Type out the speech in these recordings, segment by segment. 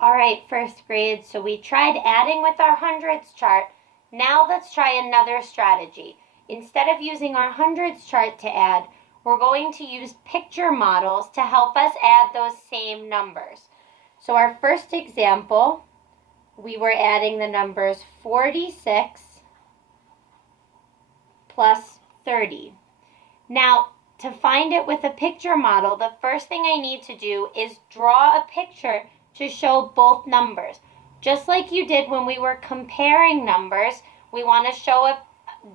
All right, first grade, so we tried adding with our hundreds chart. Now let's try another strategy. Instead of using our hundreds chart to add, we're going to use picture models to help us add those same numbers. So our first example, we were adding the numbers 46 plus 30. Now, to find it with a picture model, the first thing I need to do is draw a picture to show both numbers. Just like you did when we were comparing numbers, we want to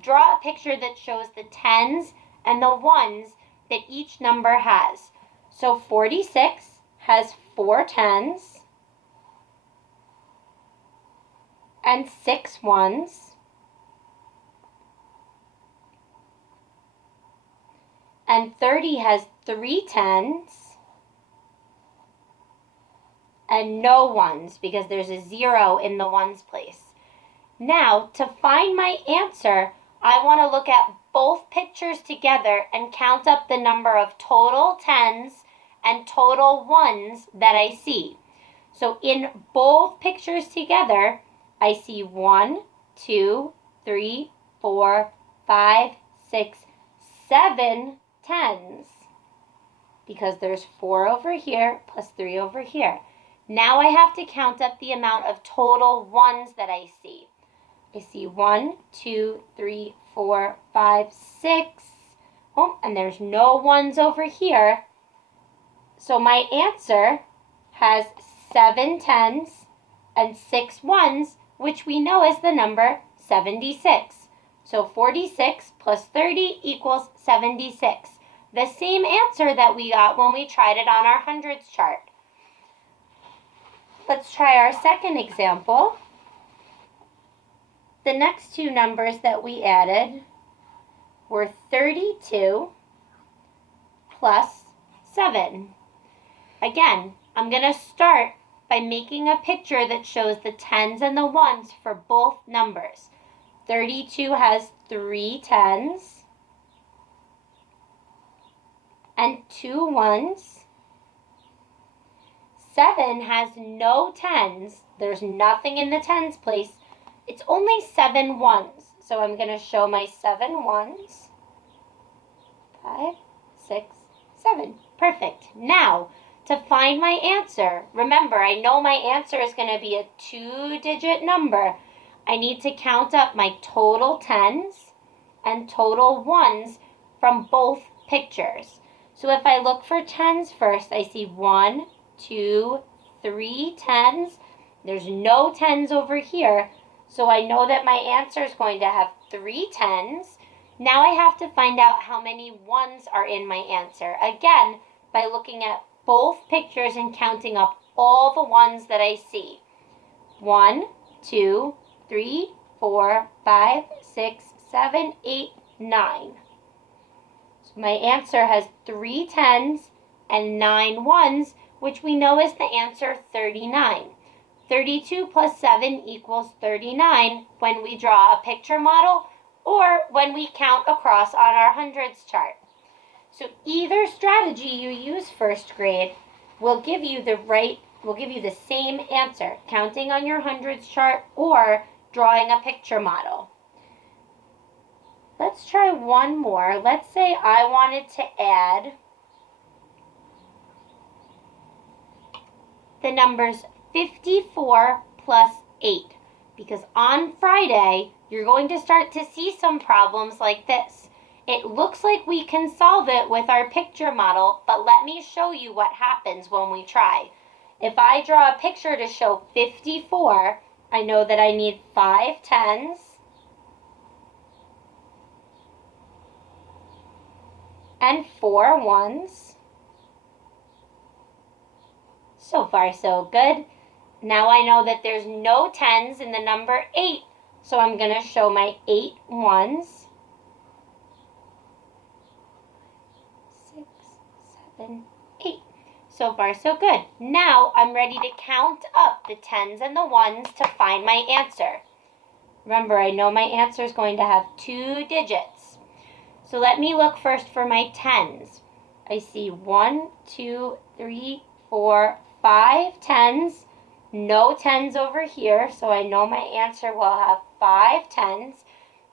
draw a picture that shows the tens and the ones that each number has. So 46 has 4 tens and 6 ones. And 30 has 3 tens and no ones because there's a 0 in the ones place. Now, to find my answer, I want to look at both pictures together and count up the number of total tens and total ones that I see. So in both pictures together, I see 1, 2, 3, 4, 5, 6, 7 tens because there's 4 over here plus 3 over here. Now I have to count up the amount of total ones that I see. I see 1, 2, 3, 4, 5, 6. Oh, and there's no ones over here. So my answer has 7 tens and 6 ones, which we know is the number 76. So 46 plus 30 equals 76. The same answer that we got when we tried it on our hundreds chart. Let's try our second example. The next two numbers that we added were 32 plus 7. Again, I'm going to start by making a picture that shows the tens and the ones for both numbers. 32 has 3 tens and 2 ones. 7 has no tens. There's nothing in the tens place. It's only 7 ones. So I'm going to show my 7 ones. 5, 6, 7. Perfect. Now, to find my answer, remember, I know my answer is going to be a 2-digit number. I need to count up my total tens and total ones from both pictures. So if I look for tens first, I see 1, 2, 3 tens. There's no tens over here, so I know that my answer is going to have 3 tens. Now I have to find out how many ones are in my answer. Again, by looking at both pictures and counting up all the ones that I see. 1, 2, 3, 4, 5, 6, 7, 8, 9. So my answer has 3 tens and 9 ones, which we know is the answer 39. 32 plus 7 equals 39 when we draw a picture model or when we count across on our hundreds chart. So either strategy you use first grade will give you the same answer, counting on your hundreds chart or drawing a picture model. Let's try one more. Let's say I wanted to add the numbers 54 plus 8, because on Friday, you're going to start to see some problems like this. It looks like we can solve it with our picture model, but let me show you what happens when we try. If I draw a picture to show 54, I know that I need 5 tens and 4 ones. So far, so good. Now I know that there's no tens in the number 8, so I'm going to show my 8 ones. 6, 7, 8. So far, so good. Now I'm ready to count up the tens and the ones to find my answer. Remember, I know my answer is going to have 2 digits. So let me look first for my tens. I see 1, 2, 3, 4, 5 tens. no tens over here, so I know my answer will have 5 tens.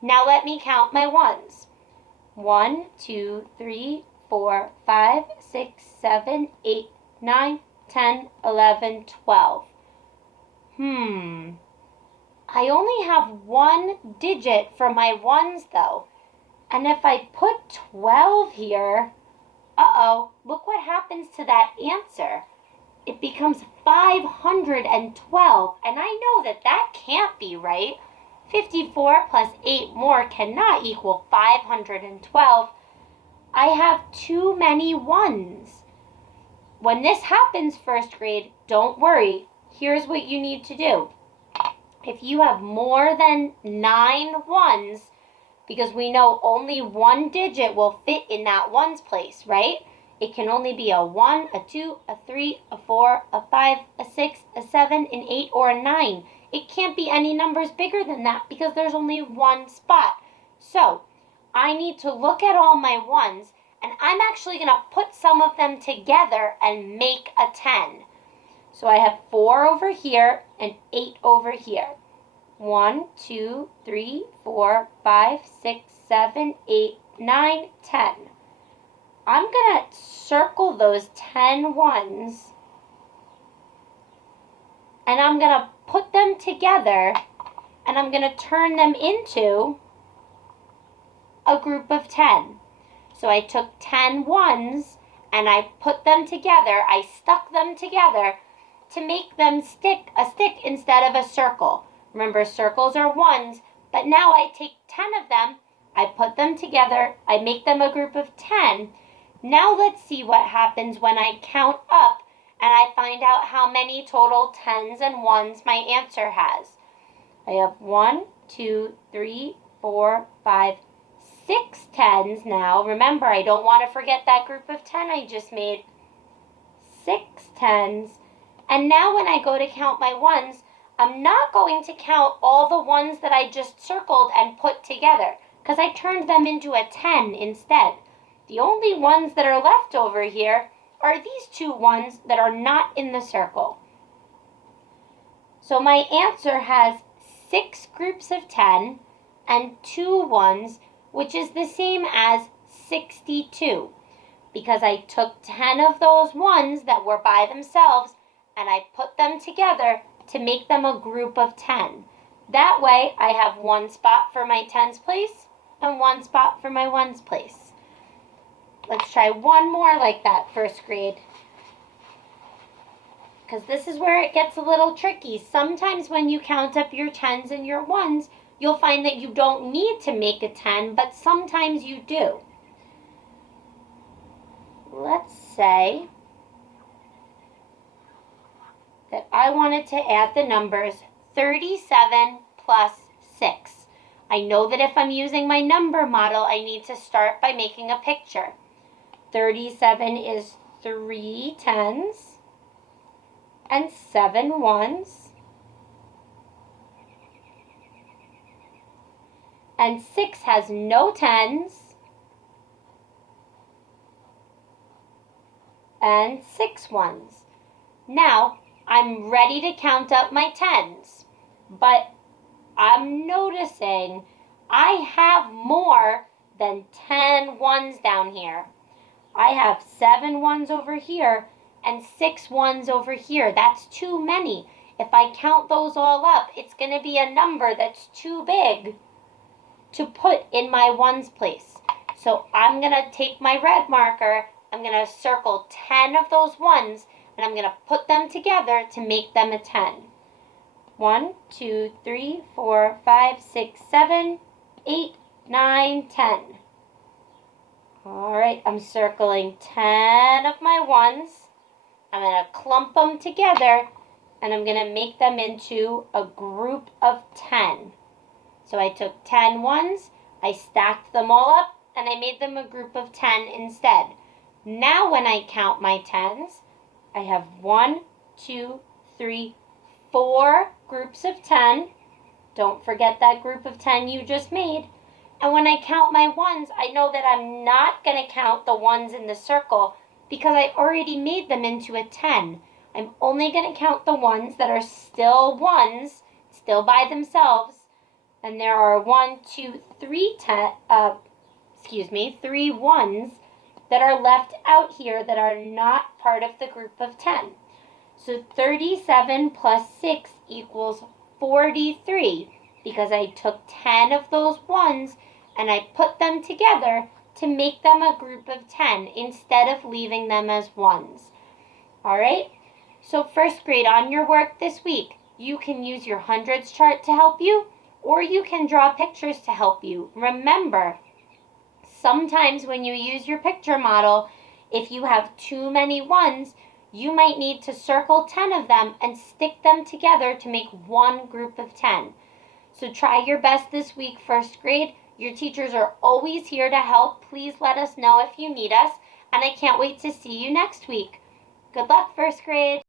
Now let me count my ones. 1, 2, 3, 4, 5, 6, 7, 8, 9, 10, 11, 12. I only have one digit for my ones though. And if I put 12 here, look what happens to that answer. It becomes 512, and I know that that can't be right. 54 plus 8 more cannot equal 512. I have too many ones. When this happens, first grade, don't worry. Here's what you need to do. If you have more than 9 ones, because we know only one digit will fit in that ones place, right? It can only be a 1, a 2, a 3, a 4, a 5, a 6, a 7, an 8, or a 9. It can't be any numbers bigger than that because there's only one spot. So I need to look at all my ones, and I'm actually going to put some of them together and make a 10. So I have 4 over here and 8 over here. 1, 2, 3, 4, 5, 6, 7, 8, 9, 10. I'm going to circle those 10 ones, and I'm going to put them together, and I'm going to turn them into a group of 10. So I took 10 ones, and I put them together. I stuck them together to make them a stick instead of a circle. Remember, circles are ones, but now I take 10 of them, I put them together, I make them a group of 10. Now let's see what happens when I count up and I find out how many total tens and ones my answer has. I have 1, 2, 3, 4, 5, 6 tens now. Remember, I don't want to forget that group of 10 I just made. 6 tens. And now when I go to count my ones, I'm not going to count all the ones that I just circled and put together because I turned them into a 10 instead. The only ones that are left over here are these 2 ones that are not in the circle. So my answer has 6 groups of 10 and 2 ones, which is the same as 62, because I took 10 of those ones that were by themselves and I put them together to make them a group of 10. That way I have one spot for my tens place and one spot for my ones place. Let's try one more like that, first grade. Because this is where it gets a little tricky. Sometimes when you count up your tens and your ones, you'll find that you don't need to make a 10, but sometimes you do. Let's say that I wanted to add the numbers 37 plus 6. I know that if I'm using my number model, I need to start by making a picture. 37 is 3 tens and 7 ones. And 6 has no tens and 6 ones. Now, I'm ready to count up my tens, but I'm noticing I have more than 10 ones down here. I have 7 ones over here and 6 ones over here. That's too many. If I count those all up, it's going to be a number that's too big to put in my ones place. So I'm going to take my red marker, I'm going to circle 10 of those ones, and I'm going to put them together to make them a 10. 1, 2, 3, 4, 5, 6, 7, 8, 9, 10. All right, I'm circling 10 of my ones. I'm going to clump them together, and I'm going to make them into a group of 10. So I took 10 ones, I stacked them all up, and I made them a group of 10 instead. Now when I count my tens, I have 1, 2, 3, 4 groups of 10. Don't forget that group of 10 you just made. And when I count my ones, I know that I'm not going to count the ones in the circle because I already made them into a 10. I'm only going to count the ones that are still ones, still by themselves. And there are 3 ones that are left out here that are not part of the group of 10. So 37 plus 6 equals 43 because I took 10 of those ones and I put them together to make them a group of 10 instead of leaving them as ones. All right? So first grade, on your work this week, you can use your hundreds chart to help you, or you can draw pictures to help you. Remember, sometimes when you use your picture model, if you have too many ones, you might need to circle 10 of them and stick them together to make one group of 10. So try your best this week, first grade. Your teachers are always here to help. Please let us know if you need us, and I can't wait to see you next week. Good luck, first grade.